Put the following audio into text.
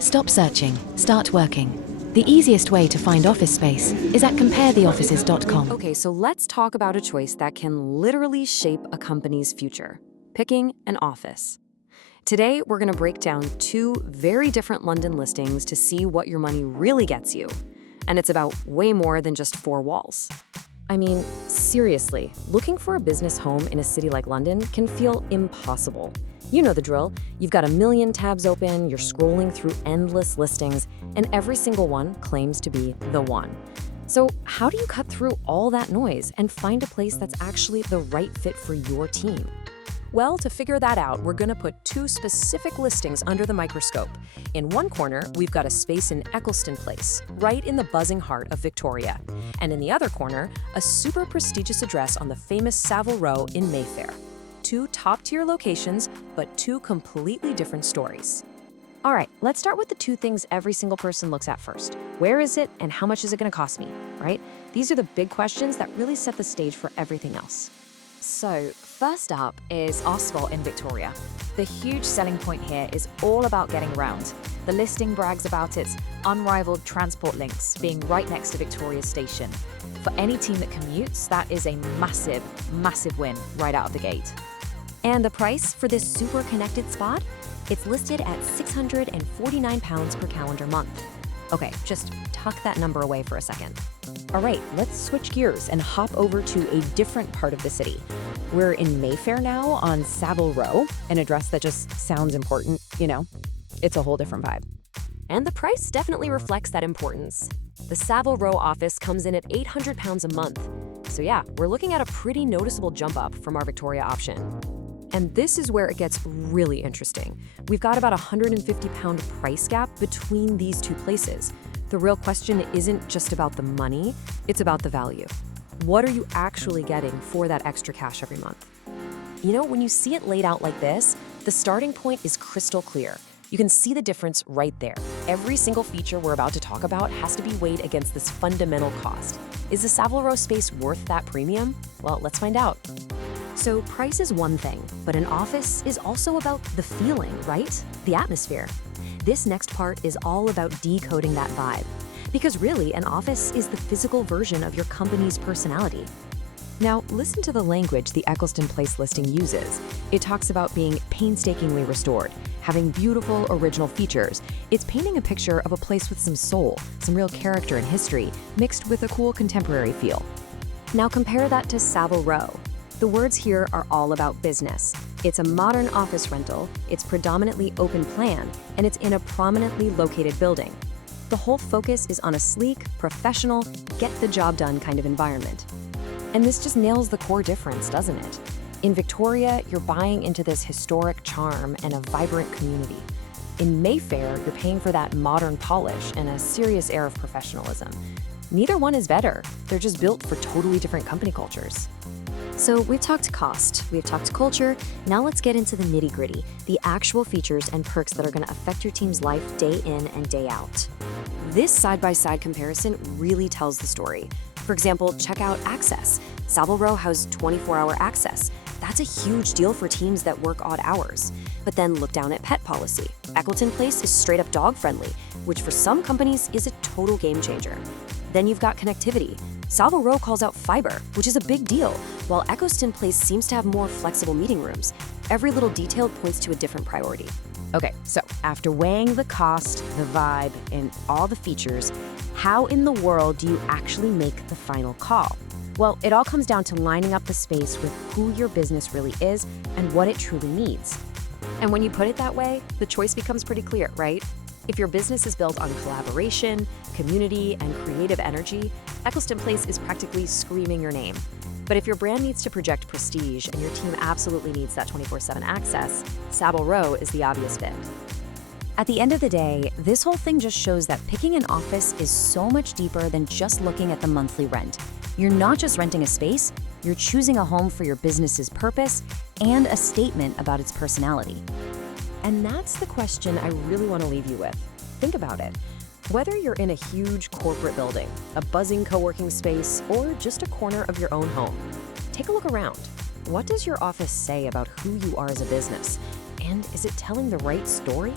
Stop searching, start working. The easiest way to find office space is at comparetheoffices.com. Okay, so let's talk about a choice that can literally shape a company's future: picking an office. Today, we're going to break down two very different London listings to see what your money really gets you. And it's about way more than just four walls. I mean, seriously, looking for a business home in a city like London can feel impossible. You know the drill. You've got a million tabs open, you're scrolling through endless listings, and every single one claims to be the one. So how do you cut through all that noise and find a place that's actually the right fit for your team? Well, to figure that out, we're going to put two specific listings under the microscope. In one corner, we've got a space in Eccleston Place, right in the buzzing heart of Victoria. And in the other corner, a super prestigious address on the famous Savile Row in Mayfair. Two top-tier locations, but two completely different stories. All right, let's start with the two things every single person looks at first. Where is it and how much is it going to cost me, right? These are the big questions that really set the stage for everything else. So, first up is our spot in Victoria. The huge selling point here is all about getting around. The listing brags about its unrivaled transport links being right next to Victoria Station. For any team that commutes, that is a massive, massive win right out of the gate. And the price for this super connected spot? It's listed at £649 per calendar month. Okay, just tuck that number away for a second. All right, let's switch gears and hop over to a different part of the city. We're in Mayfair now on Savile Row, an address that just sounds important, you know? It's a whole different vibe. And the price definitely reflects that importance. The Savile Row office comes in at £800 a month. So yeah, we're looking at a pretty noticeable jump up from our Victoria option. And this is where it gets really interesting. We've got about a £150 price gap between these two places. The real question isn't just about the money, it's about the value. What are you actually getting for that extra cash every month? You know, when you see it laid out like this, the starting point is crystal clear. You can see the difference right there. Every single feature we're about to talk about has to be weighed against this fundamental cost. Is the Savile Row space worth that premium? Well, let's find out. So price is one thing, but an office is also about the feeling, right? The atmosphere. This next part is all about decoding that vibe. Because really, an office is the physical version of your company's personality. Now, listen to the language the Eccleston Place listing uses. It talks about being painstakingly restored, having beautiful original features. It's painting a picture of a place with some soul, some real character and history, mixed with a cool contemporary feel. Now compare that to Savile Row. The words here are all about business. It's a modern office rental, it's predominantly open plan, and it's in a prominently located building. The whole focus is on a sleek, professional, get-the-job-done kind of environment. And this just nails the core difference, doesn't it? In Victoria, you're buying into this historic charm and a vibrant community. In Mayfair, you're paying for that modern polish and a serious air of professionalism. Neither one is better. They're just built for totally different company cultures. So we've talked cost, we've talked culture, now let's get into the nitty-gritty, the actual features and perks that are going to affect your team's life day in and day out. This side-by-side comparison really tells the story. For example, check out access. Savile Row has 24-hour access. That's a huge deal for teams that work odd hours. But then look down at pet policy. Eccleston Place is straight up dog-friendly, which for some companies is a total game changer. Then you've got connectivity. Savile Row calls out fiber, which is a big deal, while Eccleston Place seems to have more flexible meeting rooms. Every little detail points to a different priority. Okay, so after weighing the cost, the vibe, and all the features, how in the world do you actually make the final call? Well, it all comes down to lining up the space with who your business really is and what it truly needs. And when you put it that way, the choice becomes pretty clear, right? If your business is built on collaboration, community, and creative energy, Eccleston Place is practically screaming your name. But if your brand needs to project prestige and your team absolutely needs that 24/7 access, Savile Row is the obvious fit. At the end of the day, this whole thing just shows that picking an office is so much deeper than just looking at the monthly rent. You're not just renting a space, you're choosing a home for your business's purpose and a statement about its personality. And that's the question I really want to leave you with. Think about it. Whether you're in a huge corporate building, a buzzing co-working space, or just a corner of your own home, take a look around. What does your office say about who you are as a business? And is it telling the right story?